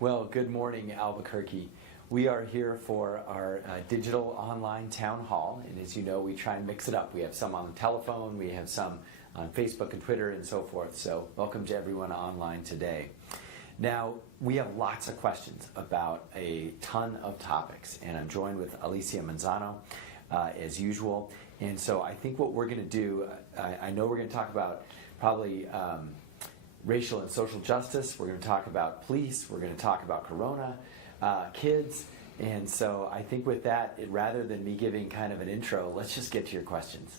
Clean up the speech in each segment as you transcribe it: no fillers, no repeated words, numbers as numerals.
Well, good morning, Albuquerque. We are here for our digital online town hall, and as you know, we try and mix it up. We have some on the telephone, we have some on Facebook and Twitter and so forth, so welcome to everyone online today. Now, we have lots of questions about a ton of topics, and I'm joined with Alicia Manzano, as usual, and so I think what we're going to do, I know we're going to talk about probably racial and social justice. We're going to talk about police. We're going to talk about Corona, kids. And so I think with that, rather than me giving kind of an intro, let's just get to your questions.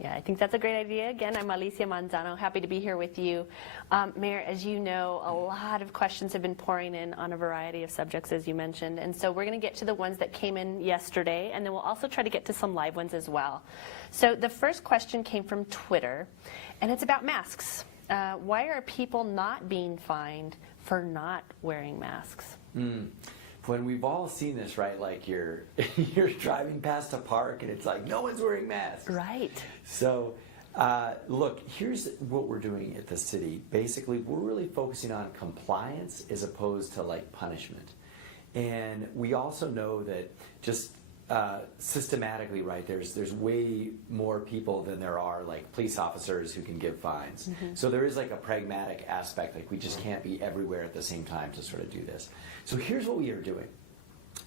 Yeah, I think that's a great idea. Again, I'm Alicia Manzano. Happy to be here with you. Mayor, as you know, a lot of questions have been pouring in on a variety of subjects, as you mentioned. And so we're going to get to the ones that came in yesterday, and then we'll also try to get to some live ones as well. So the first question came from Twitter, and it's about masks. Why are people not being fined for not wearing masks? When we've all seen this, right? Like you're driving past a park and it's like no one's wearing masks. Right. So look, here's what we're doing at the city. Basically, we're really focusing on compliance as opposed to like punishment. And we also know that just systematically, right, there's way more people than there are like police officers who can give fines. Mm-hmm. So there is like a pragmatic aspect, like we just can't be everywhere at the same time to sort of do this. So here's what we are doing.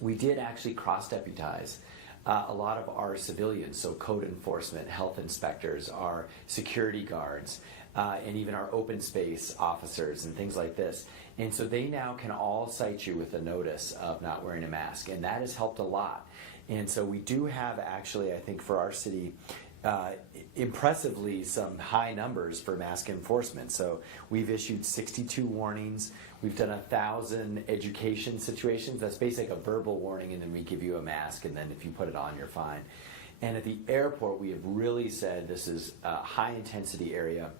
We did actually cross-deputize a lot of our civilians, so code enforcement, health inspectors, our security guards, and even our open space officers and things like this. And so they now can all cite you with a notice of not wearing a mask, and that has helped a lot. And so we do have actually, I think for our city, impressively some high numbers for mask enforcement. So we've issued 62 warnings. We've done 1,000 education situations. That's basically a verbal warning, and then we give you a mask, and then if you put it on, you're fine. And at the airport, we have really said this is a high-intensity area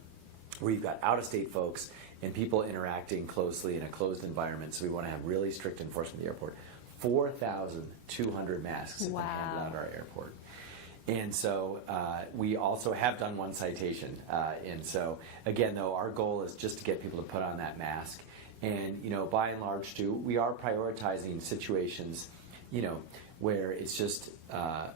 where you've got out-of-state folks and people interacting closely in a closed environment. So we want to have really strict enforcement at the airport. 4,200 masks have been handed out at our airport. And so we also have done one citation. And so, again, though, our goal is just to get people to put on that mask. And, you know, by and large, too, we are prioritizing situations, you know, where it's just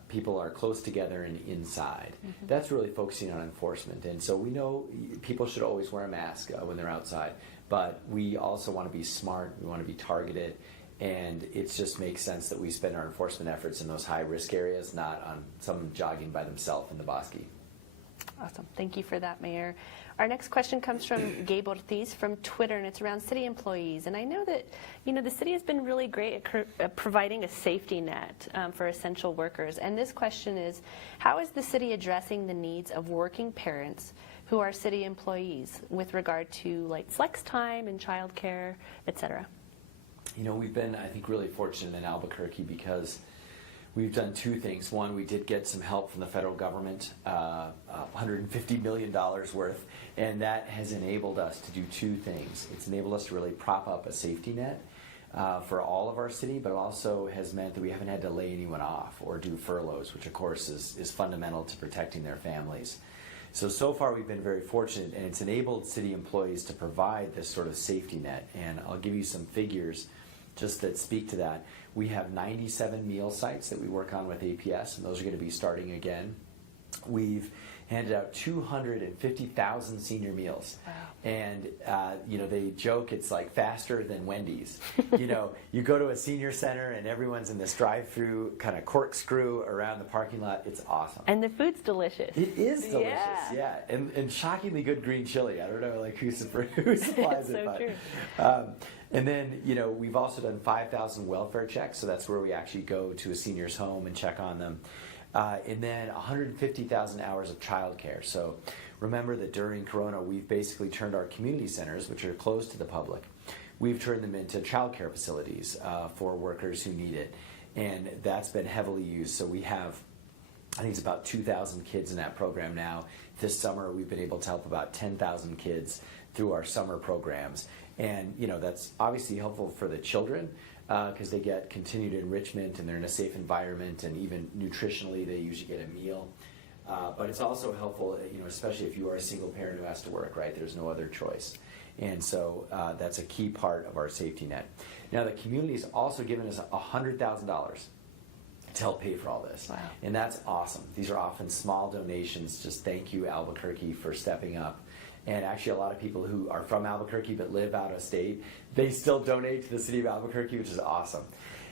people are close together and inside. Mm-hmm. That's really focusing on enforcement. And so we know people should always wear a mask when they're outside. But we also want to be smart. We want to be targeted. And it just makes sense that we spend our enforcement efforts in those high-risk areas, not on someone jogging by themselves in the bosque. Awesome. Thank you for that, Mayor. Our next question comes from Gabe Ortiz from Twitter, and it's around city employees. And I know that, you know, the city has been really great at providing a safety net for essential workers. And this question is, how is the city addressing the needs of working parents who are city employees with regard to, like, flex time and childcare, et cetera? You know, we've been, I think, really fortunate in Albuquerque because we've done two things. One, we did get some help from the federal government, $150 million worth, and that has enabled us to do two things. It's enabled us to really prop up a safety net for all of our city, but it also has meant that we haven't had to lay anyone off or do furloughs, which, of course, is fundamental to protecting their families. So far we've been very fortunate, and it's enabled city employees to provide this sort of safety net. And I'll give you some figures just that speak to that. We have 97 meal sites that we work on with APS, and those are going to be starting again. We've handed out 250,000 senior meals. Wow. And, you know, they joke it's like faster than Wendy's. You know, you go to a senior center and everyone's in this drive-through kind of corkscrew around the parking lot. It's awesome. And the food's delicious. It is delicious, yeah. And shockingly good green chili. I don't know like who supplies it's it. So but, true. And then, you know, we've also done 5,000 welfare checks. So that's where we actually go to a senior's home and check on them. And then 150,000 hours of childcare. So remember that during Corona, we've basically turned our community centers, which are closed to the public, we've turned them into childcare facilities for workers who need it. And that's been heavily used. So we have, I think it's about 2,000 kids in that program now. This summer, we've been able to help about 10,000 kids through our summer programs. And, you know, that's obviously helpful for the children, because they get continued enrichment and they're in a safe environment, and even nutritionally they usually get a meal. But it's also helpful, you know, especially if you are a single parent who has to work, right? There's no other choice. And so that's a key part of our safety net. Now, the community's also given us $100,000 to help pay for all this. Wow. And that's awesome. These are often small donations. Just thank you, Albuquerque, for stepping up. And actually, a lot of people who are from Albuquerque but live out of state, they still donate to the city of Albuquerque, which is awesome.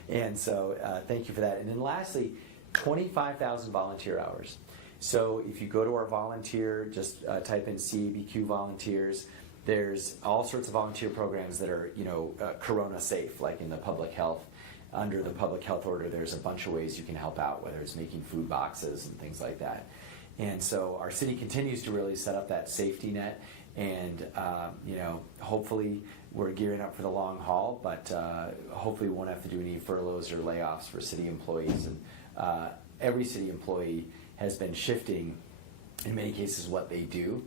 And so thank you for that. And then lastly, 25,000 volunteer hours. So if you go to our volunteer, just type in CABQ volunteers. There's all sorts of volunteer programs that are, corona safe, like in the public health. Under the public health order, there's a bunch of ways you can help out, whether it's making food boxes and things like that. And so our city continues to really set up that safety net, and hopefully we're gearing up for the long haul, but hopefully we won't have to do any furloughs or layoffs for city employees. And every city employee has been shifting, in many cases, what they do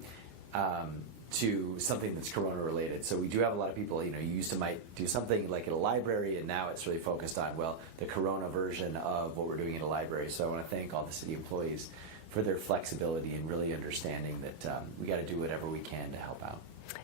to something that's corona related. So we do have a lot of people, you used to might do something like at a library, and now it's really focused on, the corona version of what we're doing at a library. So I want to thank all the city employees for their flexibility and really understanding that we got to do whatever we can to help out.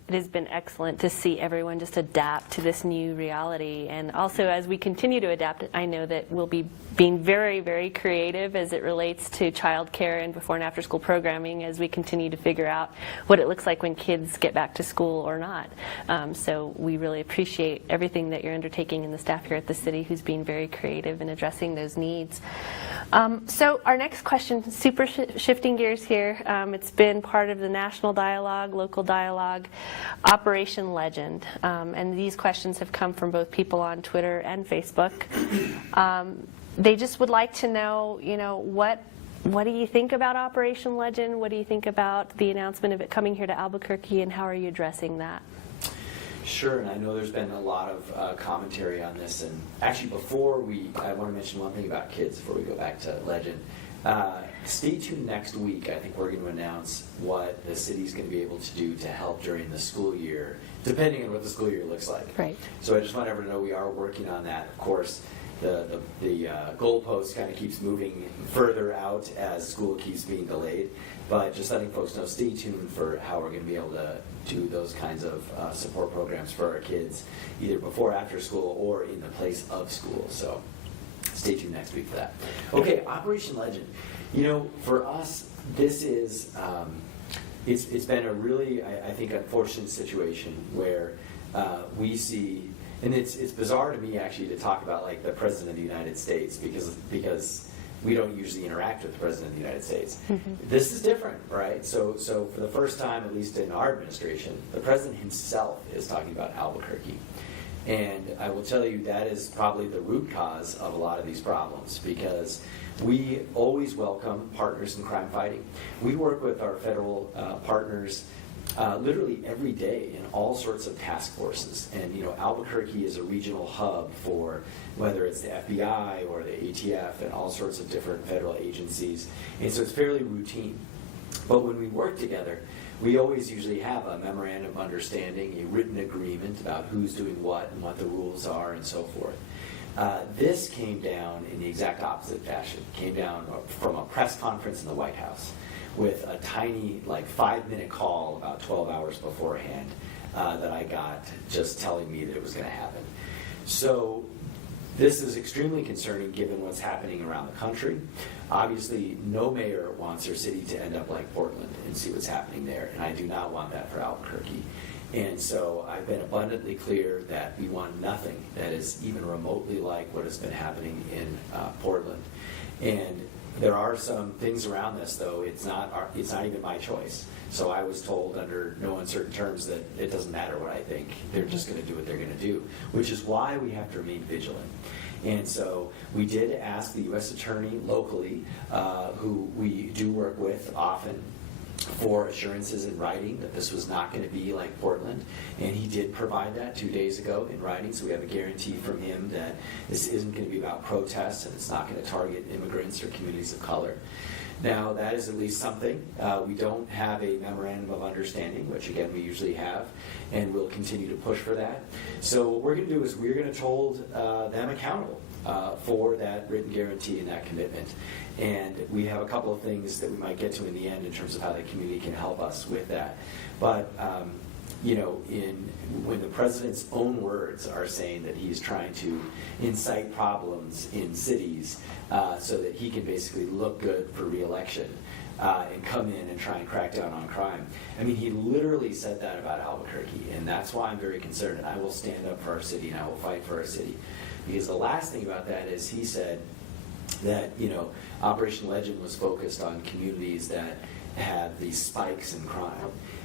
It has been excellent to see everyone just adapt to this new reality. And also, as we continue to adapt, I know that we'll be being very, very creative as it relates to childcare and before and after school programming as we continue to figure out what it looks like when kids get back to school or not. So we really appreciate everything that you're undertaking and the staff here at the city who's being very creative in addressing those needs. So our next question, super shifting gears here. It's been part of the national dialogue, local dialogue, Operation Legend. And these questions have come from both people on Twitter and Facebook. They just would like to know, what do you think about Operation Legend? What do you think about the announcement of it coming here to Albuquerque, and how are you addressing that? Sure, and I know there's been a lot of commentary on this. And actually, I want to mention one thing about kids before we go back to Legend. Stay tuned next week. I think we're going to announce what the city's going to be able to do to help during the school year, depending on what the school year looks like. Right. So I just want everyone to know we are working on that. Of course, the goalpost kind of keeps moving further out as school keeps being delayed. But just letting folks know, stay tuned for how we're going to be able to do those kinds of support programs for our kids, either before, after school, or in the place of school. So stay tuned next week for that. Okay, Operation Legend. For us, this is, it's been a really, I think, unfortunate situation where we see, and it's bizarre to me actually to talk about like the President of the United States because we don't usually interact with the President of the United States. Mm-hmm. This is different, right? So for the first time, at least in our administration, the President himself is talking about Albuquerque. And I will tell you that is probably the root cause of a lot of these problems, because we always welcome partners in crime fighting. We work with our federal partners literally every day in all sorts of task forces. And Albuquerque is a regional hub for whether it's the FBI or the ATF and all sorts of different federal agencies. And so it's fairly routine. But when we work together, we always usually have a memorandum of understanding, a written agreement about who's doing what and what the rules are and so forth. This came down in the exact opposite fashion. It came down from a press conference in the White House with a tiny, 5-minute call about 12 hours beforehand that I got just telling me that it was going to happen. So this is extremely concerning given what's happening around the country. Obviously, no mayor wants their city to end up like Portland and see what's happening there, and I do not want that for Albuquerque. And so I've been abundantly clear that we want nothing that is even remotely like what has been happening in Portland. And there are some things around this, though. It's not even my choice. So I was told under no uncertain terms that it doesn't matter what I think. They're just going to do what they're going to do, which is why we have to remain vigilant. And so we did ask the U.S. Attorney locally, who we do work with often, for assurances in writing that this was not going to be like Portland. And he did provide that 2 days ago in writing, so we have a guarantee from him that this isn't going to be about protests and it's not going to target immigrants or communities of color. Now, that is at least something. We don't have a memorandum of understanding, which again we usually have, and we'll continue to push for that. So what we're going to do is we're going to hold them accountable for that written guarantee and that commitment. And we have a couple of things that we might get to in the end in terms of how the community can help us with that. But when the president's own words are saying that he's trying to incite problems in cities so that he can basically look good for re-election and come in and try and crack down on crime. I mean, he literally said that about Albuquerque, and that's why I'm very concerned, and I will stand up for our city and I will fight for our city. Because the last thing about that is he said that, Operation Legend was focused on communities that have these spikes in crime.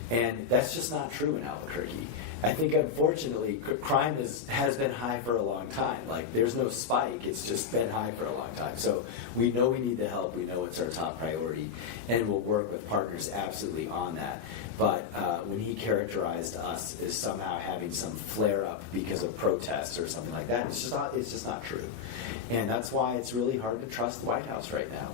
And that's just not true in Albuquerque. I think, unfortunately, crime has been high for a long time. Like, there's no spike. It's just been high for a long time. So we know we need the help. We know it's our top priority. And we'll work with partners absolutely on that. But when he characterized us as somehow having some flare-up because of protests or something like that, it's just not true. And that's why it's really hard to trust the White House right now.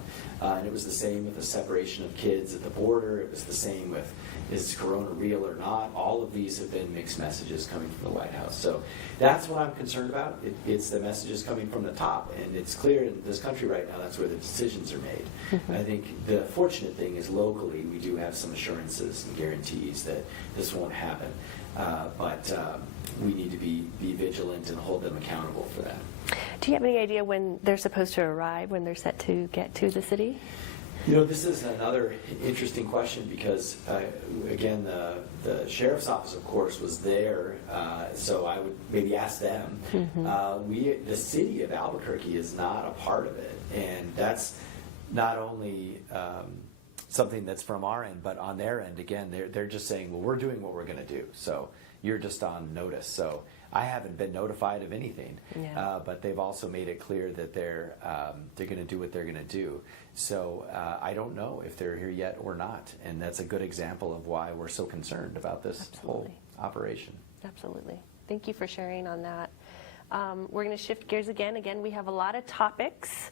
And it was the same with the separation of kids at the border. It was the same with, is Corona real or not? All of these have been mixed messages coming from the White House. So that's what I'm concerned about. It's the messages coming from the top. And it's clear in this country right now that's where the decisions are made. Mm-hmm. I think the fortunate thing is locally we do have some assurances and guarantees that this won't happen. But we need to be vigilant and hold them accountable for that. Do you have any idea when they're supposed to arrive, when they're set to get to the city? This is another interesting question because, again, the sheriff's office, of course, was there, so I would maybe ask them. Mm-hmm. The city of Albuquerque is not a part of it, and that's not only something that's from our end, but on their end, again, they're just saying, well, we're doing what we're going to do, so you're just on notice. So I haven't been notified of anything, but they've also made it clear that they're going to do what they're going to do. So I don't know if they're here yet or not, and that's a good example of why we're so concerned about this whole operation. Absolutely. Thank you for sharing on that. We're going to shift gears again. Again, we have a lot of topics,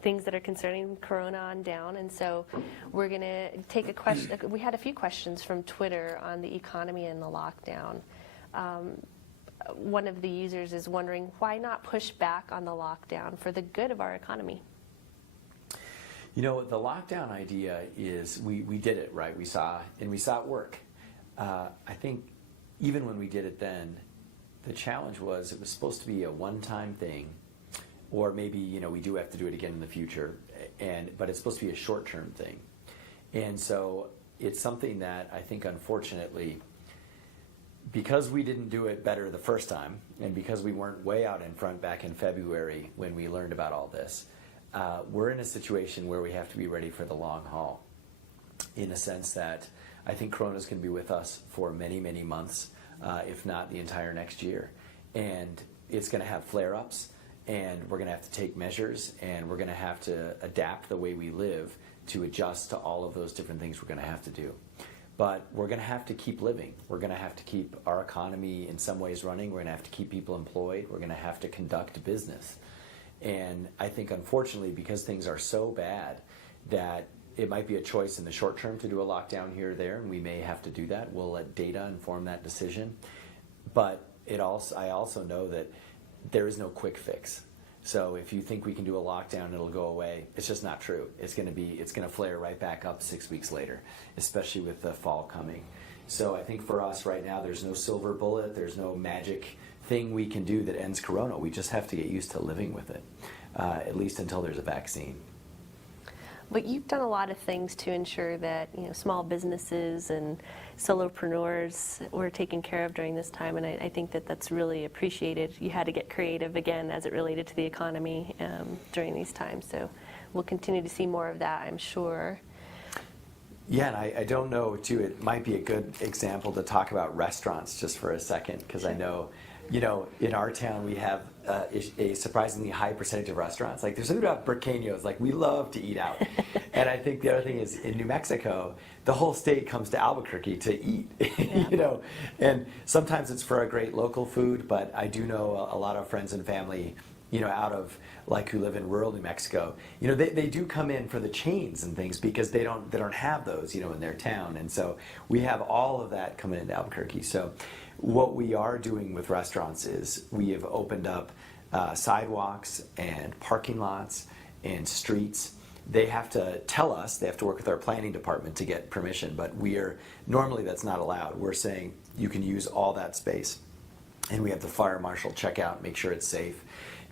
things that are concerning Corona on down, and so we're going to take a question. We had a few questions from Twitter on the economy and the lockdown. One of the users is wondering, why not push back on the lockdown for the good of our economy? The lockdown idea is we did it, right? We saw it work. I think even when we did it then, the challenge was it was supposed to be a one-time thing, or maybe, we do have to do it again in the future, but it's supposed to be a short-term thing. And so it's something that I think, unfortunately, because we didn't do it better the first time, and because we weren't way out in front back in February when we learned about all this, we're in a situation where we have to be ready for the long haul, in a sense that I think Corona's going to be with us for many, many months, if not the entire next year. And it's going to have flare-ups, and we're going to have to take measures, and we're going to have to adapt the way we live to adjust to all of those different things we're going to have to do. But we're going to have to keep living. We're going to have to keep our economy in some ways running. We're going to have to keep people employed. We're going to have to conduct business. And I think, unfortunately, because things are so bad, that it might be a choice in the short term to do a lockdown here or there, and we may have to do that. We'll let data inform that decision. But I also know that there is no quick fix. So if you think we can do a lockdown and it'll go away, it's just not true. It's going to flare right back up 6 weeks later, especially with the fall coming. So I think for us right now, there's no silver bullet. There's no magic thing we can do that ends Corona. We just have to get used to living with it, at least until there's a vaccine. But you've done a lot of things to ensure that small businesses and solopreneurs were taken care of during this time, and I think that that's really appreciated. You had to get creative again as it related to the economy during these times, so we'll continue to see more of that, I'm sure. Yeah, and I don't know, too, it might be a good example to talk about restaurants just for a second, because I know, in our town we have a surprisingly high percentage of restaurants. Like, there's something about Burqueños, like, we love to eat out. And I think the other thing is, in New Mexico, the whole state comes to Albuquerque to eat, and sometimes it's for a great local food, but I do know a lot of friends and family, out of, like, who live in rural New Mexico, they do come in for the chains and things because they don't have those, in their town. And so we have all of that coming into Albuquerque. So what we are doing with restaurants is we have opened up sidewalks and parking lots and streets they have to tell us, they have to work with our planning department to get permission, but normally that's not allowed. We're saying you can use all that space. And we have the fire marshal check out, make sure it's safe.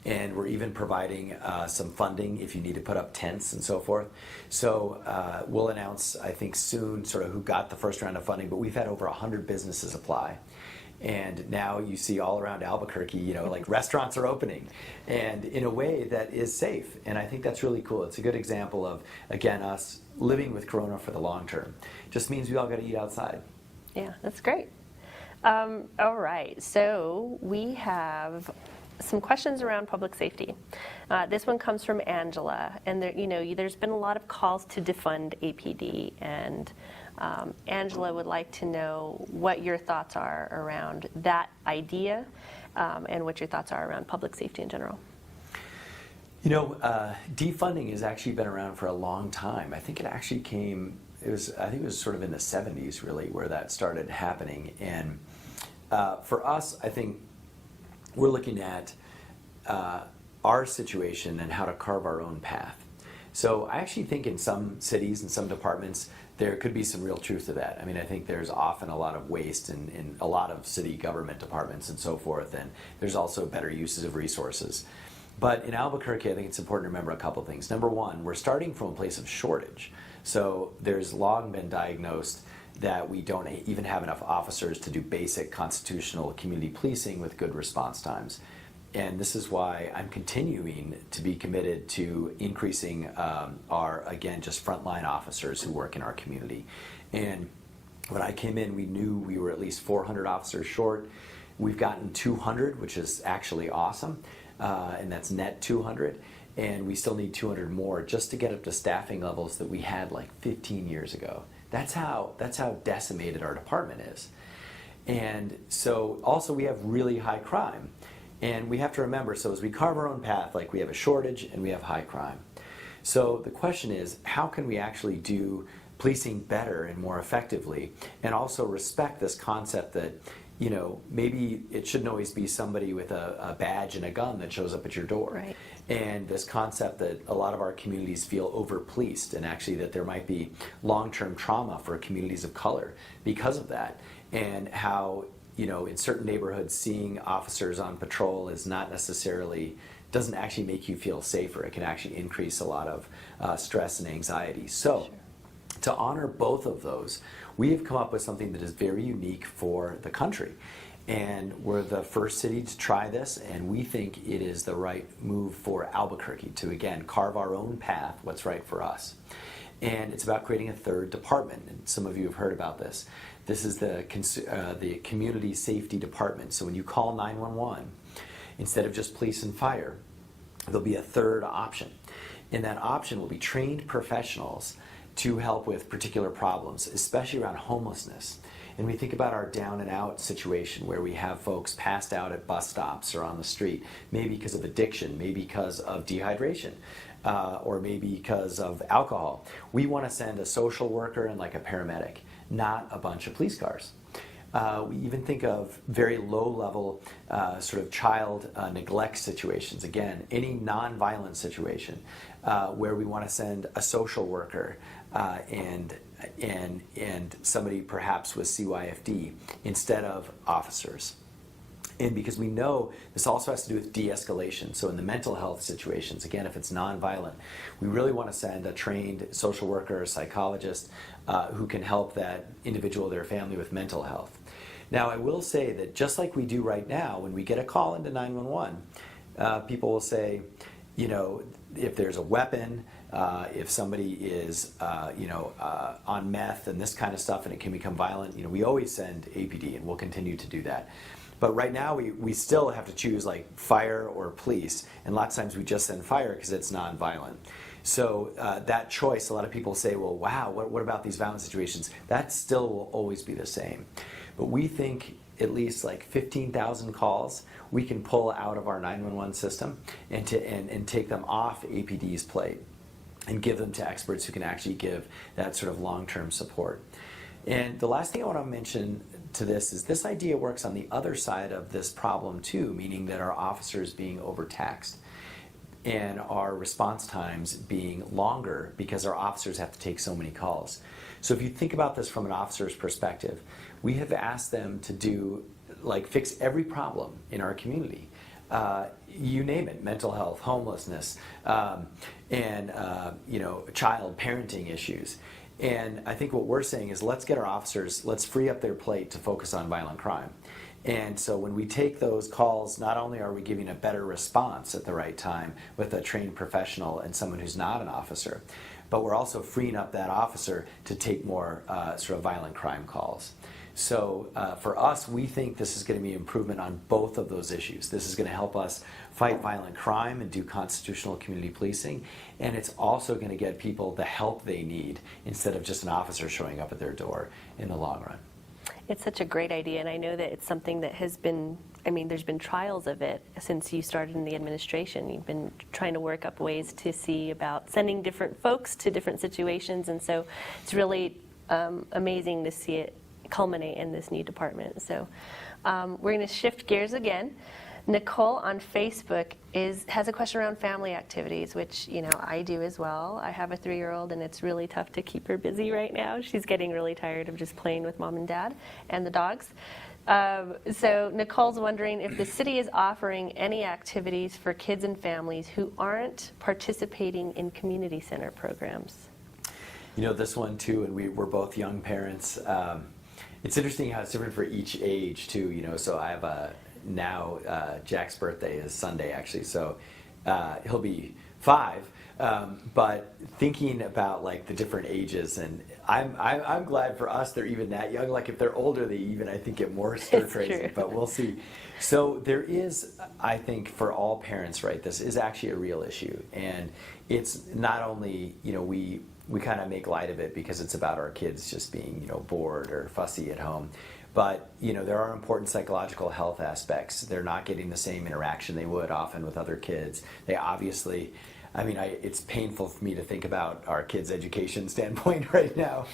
And we're even providing some funding if you need to put up tents and so forth. So we'll announce, I think, soon sort of who got the first round of funding, but we've had over 100 businesses apply. And now you see all around Albuquerque, like restaurants are opening, and in a way that is safe. And I think that's really cool. It's a good example of, again, us living with Corona for the long term. Just means we all got to eat outside. Yeah, that's great. All right, so we have some questions around public safety. This one comes from Angela, and there's been a lot of calls to defund APD, and Angela would like to know what your thoughts are around that idea, and what your thoughts are around public safety in general. Defunding has actually been around for a long time. I think it actually I think it was sort of in the 70s, really, where that started happening. And for us, I think we're looking at our situation and how to carve our own path. So I actually think in some cities and some departments, there could be some real truth to that. I mean, I think there's often a lot of waste in a lot of city government departments and so forth, and there's also better uses of resources. But in Albuquerque, I think it's important to remember a couple of things. Number one, we're starting from a place of shortage. So there's long been diagnosed that we don't even have enough officers to do basic constitutional community policing with good response times. And this is why I'm continuing to be committed to increasing our, again, just frontline officers who work in our community. And when I came in, we knew we were at least 400 officers short. We've gotten 200, which is actually awesome, and that's net 200. And we still need 200 more just to get up to staffing levels that we had like 15 years ago. That's how decimated our department is. And so also we have really high crime. And we have to remember, so as we carve our own path, like we have a shortage and we have high crime. So the question is, how can we actually do policing better and more effectively, and also respect this concept that, maybe it shouldn't always be somebody with a badge and a gun that shows up at your door. Right. And this concept that a lot of our communities feel over-policed, and actually that there might be long-term trauma for communities of color because of that, and how in certain neighborhoods, seeing officers on patrol is not necessarily, doesn't actually make you feel safer. It can actually increase a lot of stress and anxiety. So, to honor both of those, we have come up with something that is very unique for the country. And we're the first city to try this, and we think it is the right move for Albuquerque to, again, carve our own path, what's right for us. And it's about creating a third department, and some of you have heard about this. This is the Community Safety Department. So when you call 911, instead of just police and fire, there'll be a third option. And that option will be trained professionals to help with particular problems, especially around homelessness. And we think about our down and out situation where we have folks passed out at bus stops or on the street, maybe because of addiction, maybe because of dehydration, or maybe because of alcohol. We want to send a social worker and like a paramedic, not a bunch of police cars. We even think of very low-level sort of child neglect situations. Again, any non-violent situation where we want to send a social worker and somebody perhaps with CYFD instead of officers. And because we know this also has to do with de-escalation. So in the mental health situations, again, if it's nonviolent, we really want to send a trained social worker or psychologist who can help that individual or their family with mental health. Now, I will say that just like we do right now, when we get a call into 911, people will say, if there's a weapon, if somebody is, on meth and this kind of stuff and it can become violent, we always send APD and we'll continue to do that. But right now we still have to choose like fire or police, and lots of times we just send fire because it's non-violent. So that choice, a lot of people say, well, wow, what about these violent situations? That still will always be the same. But we think at least like 15,000 calls we can pull out of our 911 system and take them off APD's plate and give them to experts who can actually give that sort of long-term support. And the last thing I want to mention to this is this idea works on the other side of this problem too, meaning that our officers being overtaxed. and our response times being longer because our officers have to take so many calls. So if you think about this from an officer's perspective, we have asked them to do, like, fix every problem in our community. You name it, mental health, homelessness, and child parenting issues. And I think what we're saying is, let's get our officers, let's free up their plate to focus on violent crime. And so when we take those calls, not only are we giving a better response at the right time with a trained professional and someone who's not an officer, but we're also freeing up that officer to take more sort of violent crime calls. So for us, we think this is going to be improvement on both of those issues. This is going to help us fight violent crime and do constitutional community policing, and it's also going to get people the help they need instead of just an officer showing up at their door in the long run. It's such a great idea, and I know that it's something that has been, there's been trials of it since you started in the administration. You've been trying to work up ways to see about sending different folks to different situations, and so it's really amazing to see it culminate in this new department. So we're going to shift gears again. Nicole on Facebook has a question around family activities, which I do as well. I have a 3-year-old, and it's really tough to keep her busy right now. She's getting really tired of just playing with mom and dad and the dogs. So Nicole's wondering if the city is offering any activities for kids and families who aren't participating in community center programs. This one too, and we're both young parents. It's interesting how it's different for each age too. So I have now Jack's birthday is Sunday actually, so he'll be 5. But thinking about like the different ages, and I'm glad for us they're even that young. Like if they're older, they even I think get more stir crazy. But we'll see. So there is, I think, for all parents, right? This is actually a real issue, and it's not only we kind of make light of it because it's about our kids just being bored or fussy at home. But there are important psychological health aspects. They're not getting the same interaction they would often with other kids. They obviously, it's painful for me to think about our kids' education standpoint right now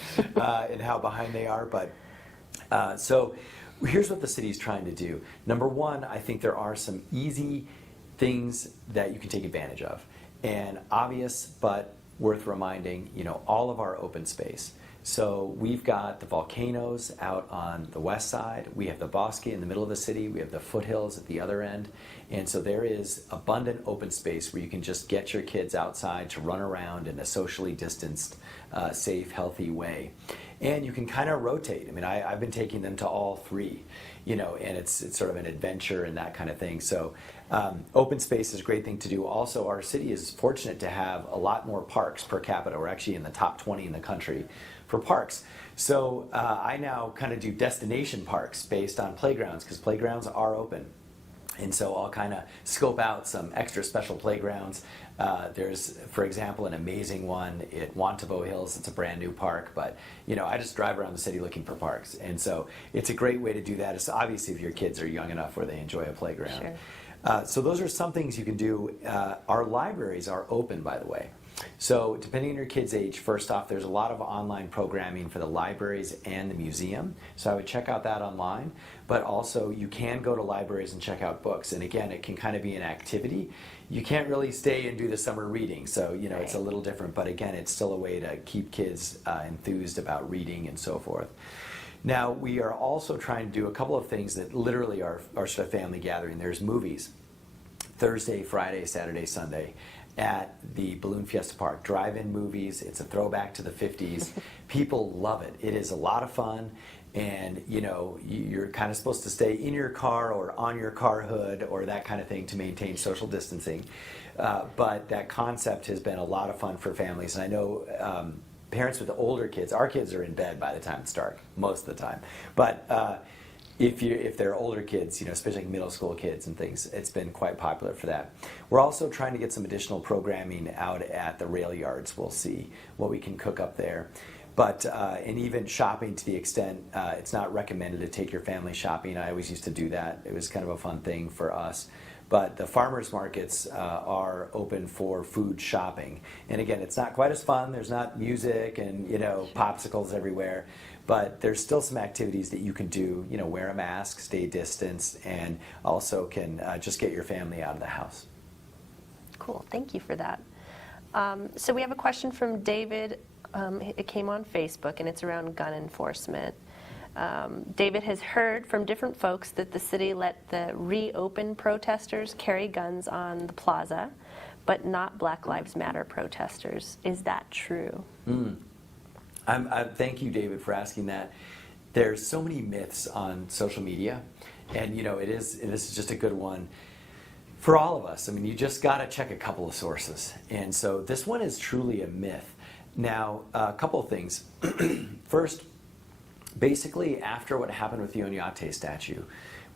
and how behind they are. But so here's what the city's trying to do. Number one, I think there are some easy things that you can take advantage of, and obvious but worth reminding. All of our open space. So we've got the volcanoes out on the west side. We have the bosque in the middle of the city. We have the foothills at the other end. And so there is abundant open space where you can just get your kids outside to run around in a socially distanced, safe, healthy way. And you can kind of rotate. I've been taking them to all 3, and it's sort of an adventure and that kind of thing. So open space is a great thing to do. Also, our city is fortunate to have a lot more parks per capita. We're actually in the top 20 in the country for parks. So I now kind of do destination parks based on playgrounds, because playgrounds are open. And so I'll kind of scope out some extra special playgrounds. There's, for example, an amazing one at Wantabo Hills. It's a brand new park, but I just drive around the city looking for parks. And so it's a great way to do that. It's obviously if your kids are young enough where they enjoy a playground. Sure. So those are some things you can do. Our libraries are open, by the way. So depending on your kid's age, first off, there's a lot of online programming for the libraries and the museum. So I would check out that online. But also you can go to libraries and check out books. And again, it can kind of be an activity. You can't really stay and do the summer reading. So, right. It's a little different. But again, it's still a way to keep kids enthused about reading and so forth. Now, we are also trying to do a couple of things that literally are sort of family gathering. There's movies, Thursday, Friday, Saturday, Sunday, at the Balloon Fiesta Park. Drive-in movies. It's a throwback to the 50s. People love it. It is a lot of fun. And, you're kind of supposed to stay in your car or on your car hood or that kind of thing to maintain social distancing. But that concept has been a lot of fun for families. And I know parents with older kids, our kids are in bed by the time it's dark, most of the time. But if they're older kids, especially middle school kids and things, it's been quite popular for that. We're also trying to get some additional programming out at the rail yards. We'll see what we can cook up there. But, and even shopping to the extent, it's not recommended to take your family shopping. I always used to do that. It was kind of a fun thing for us. But the farmers markets are open for food shopping. And again, it's not quite as fun. There's not music and, popsicles everywhere. But there's still some activities that you can do, wear a mask, stay distanced, and also can just get your family out of the house. Cool, thank you for that. So we have a question from David. It came on Facebook, and it's around gun enforcement. David has heard from different folks that the city let the reopened protesters carry guns on the plaza, but not Black Lives Matter protesters. Is that true? Thank you, David, for asking that. There's so many myths on social media, and this is just a good one for all of us. I mean, you just got to check a couple of sources, and so this one is truly a myth. Now, a couple of things. First, basically, after what happened with the Oñate statue,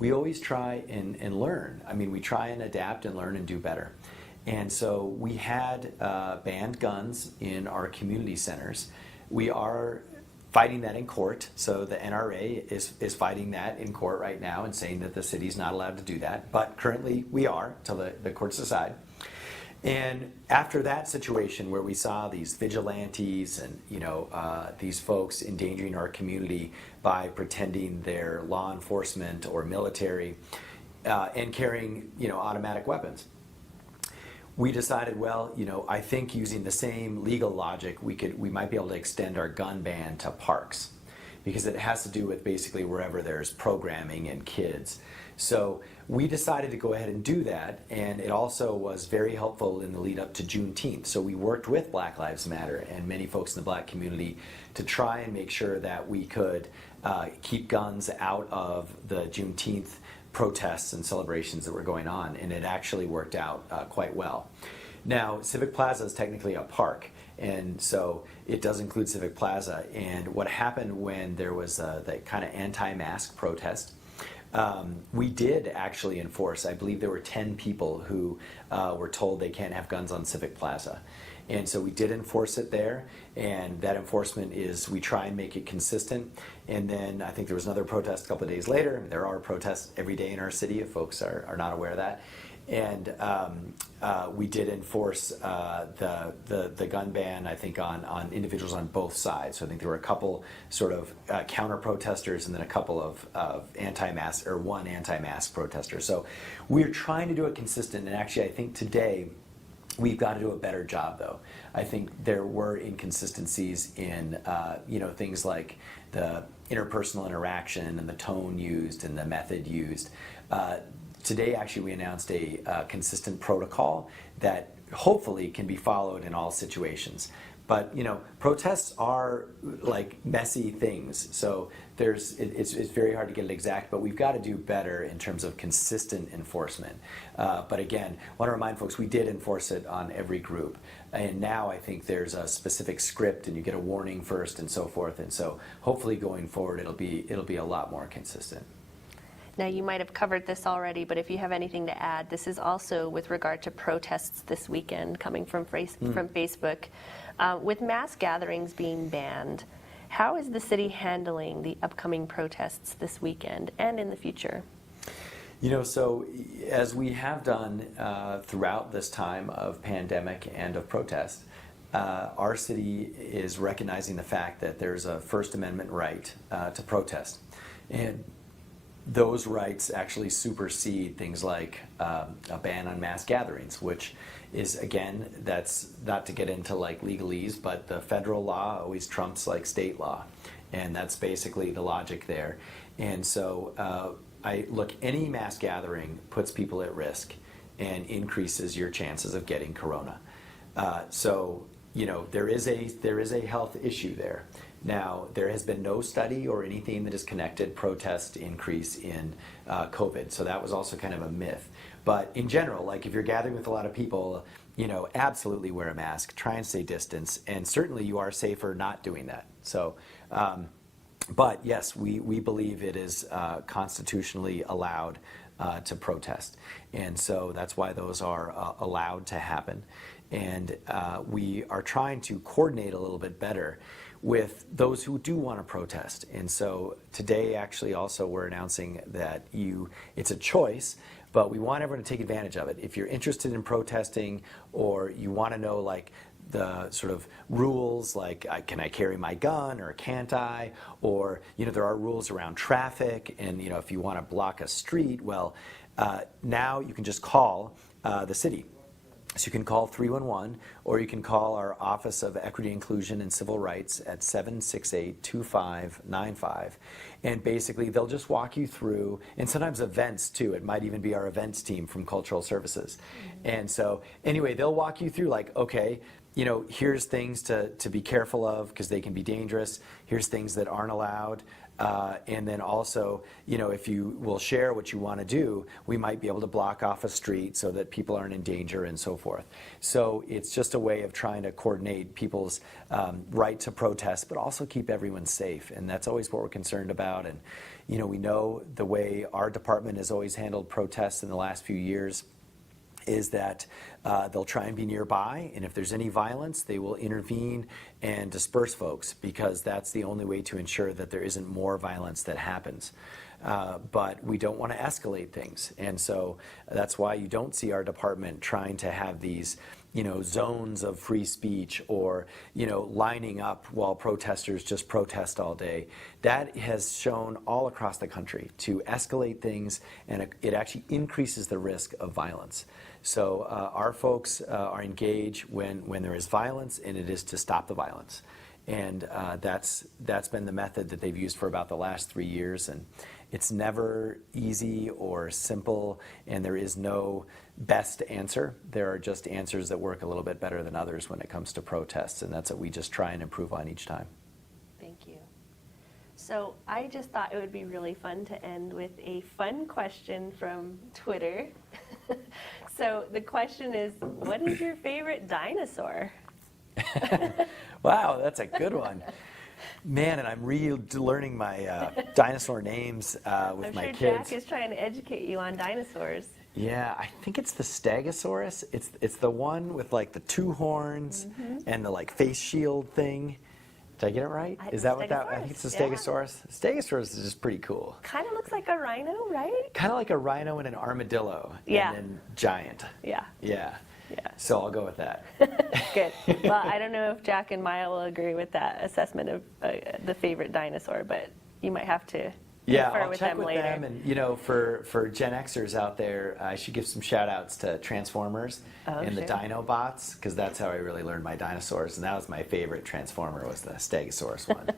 we always try and learn. I mean, we try and adapt and learn and do better. And so we had banned guns in our community centers. We are fighting that in court. So the NRA is fighting that in court right now and saying that the city's not allowed to do that. But currently we are, till the courts decide. And after that situation where we saw these vigilantes and these folks endangering our community by pretending they're law enforcement or military and carrying automatic weapons, we decided, well, I think using the same legal logic, we might be able to extend our gun ban to parks, because it has to do with basically wherever there's programming and kids. So we decided to go ahead and do that, and it also was very helpful in the lead up to Juneteenth. So we worked with Black Lives Matter and many folks in the Black community to try and make sure that we could keep guns out of the Juneteenth protests and celebrations that were going on, and it actually worked out quite well. Now, Civic Plaza is technically a park, and so it does include Civic Plaza. And what happened when there was the kind of anti-mask protest, we did actually enforce. I believe there were 10 people who were told they can't have guns on Civic Plaza. And so we did enforce it there, and that enforcement is, we try and make it consistent. And then I think there was another protest a couple of days later. There are protests every day in our city if folks are not aware of that. And we did enforce the gun ban, I think, on individuals on both sides. So I think there were a couple sort of counter protesters and then a couple of anti-mask, or one anti-mask protester. So we're trying to do it consistent, and actually I think today we've got to do a better job, though. I think there were inconsistencies in things like the interpersonal interaction and the tone used and the method used. Today, actually, we announced a consistent protocol that hopefully can be followed in all situations. But protests are like messy things, so it's very hard to get it exact. But we've got to do better in terms of consistent enforcement. But again, I want to remind folks we did enforce it on every group, and now I think there's a specific script, and you get a warning first, and so forth. And so hopefully going forward, it'll be a lot more consistent. Now, you might have covered this already, but if you have anything to add, this is also with regard to protests this weekend coming from Facebook. With mass gatherings being banned, how is the city handling the upcoming protests this weekend and in the future? So as we have done throughout this time of pandemic and of protest, our city is recognizing the fact that there's a First Amendment right to protest. And those rights actually supersede things like a ban on mass gatherings, which is, again, that's not to get into like legalese, but the federal law always trumps like state law, and that's basically the logic there. And so any mass gathering puts people at risk and increases your chances of getting corona. So there is a health issue there. Now, there has been no study or anything that has connected protest increase in COVID, so that was also kind of a myth. But in general, like if you're gathering with a lot of people, absolutely wear a mask, try and stay distance, and certainly you are safer not doing that. So, but yes, we believe it is constitutionally allowed to protest, and so that's why those are allowed to happen. And we are trying to coordinate a little bit better with those who do want to protest. And so today, actually, also we're announcing that it's a choice, but we want everyone to take advantage of it. If you're interested in protesting, or you want to know like the sort of rules, like can I carry my gun or can't I? Or there are rules around traffic, and if you want to block a street, well, now you can just call the city. So you can call 311, or you can call our Office of Equity, Inclusion, and Civil Rights at 768-2595. And basically, they'll just walk you through, and sometimes events too. It might even be our events team from Cultural Services. And so anyway, they'll walk you through like, okay, here's things to be careful of because they can be dangerous. Here's things that aren't allowed. And then also, if you will share what you want to do, we might be able to block off a street so that people aren't in danger and so forth. So it's just a way of trying to coordinate people's right to protest, but also keep everyone safe. And that's always what we're concerned about. And, we know the way our department has always handled protests in the last few years is that they'll try and be nearby, and if there's any violence, they will intervene and disperse folks, because that's the only way to ensure that there isn't more violence that happens. But we don't want to escalate things, and so that's why you don't see our department trying to have these zones of free speech, or lining up while protesters just protest all day. That has shown all across the country to escalate things, and it actually increases the risk of violence. So our folks are engaged when there is violence, and it is to stop the violence. And that's been the method that they've used for about the last 3 years. And it's never easy or simple, and there is no best answer. There are just answers that work a little bit better than others when it comes to protests, and that's what we just try and improve on each time. Thank you. So I just thought it would be really fun to end with a fun question from Twitter. So the question is, what is your favorite dinosaur? Wow, that's a good one. Man, and I'm learning my dinosaur names with my kids. I'm sure Jack is trying to educate you on dinosaurs. Yeah, I think it's the Stegosaurus. It's the one with like the 2 horns and the like face shield thing. Did I get it right? Is that what that? I think it's the Stegosaurus. Yeah. Stegosaurus is just pretty cool. Kind of looks like a rhino, right? Kind of like a rhino and an armadillo. Yeah. And then giant. Yeah. Yeah. Yeah. So I'll go with that. Good. Well, I don't know if Jack and Maya will agree with that assessment of the favorite dinosaur, but you might have to confer I'll with check them with later. them. And for Gen Xers out there, I should give some shout outs to Transformers and the Dinobots, because that's how I really learned my dinosaurs. And that was my favorite Transformer, was the Stegosaurus one.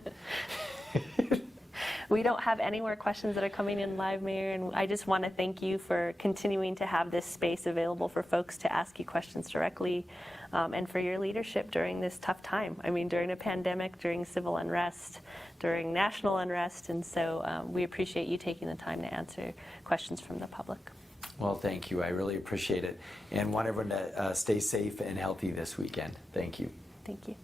We don't have any more questions that are coming in live, Mayor, and I just want to thank you for continuing to have this space available for folks to ask you questions directly, and for your leadership during this tough time. I mean, during a pandemic, during civil unrest, during national unrest, and so we appreciate you taking the time to answer questions from the public. Well, thank you. I really appreciate it, and want everyone to stay safe and healthy this weekend. Thank you. Thank you.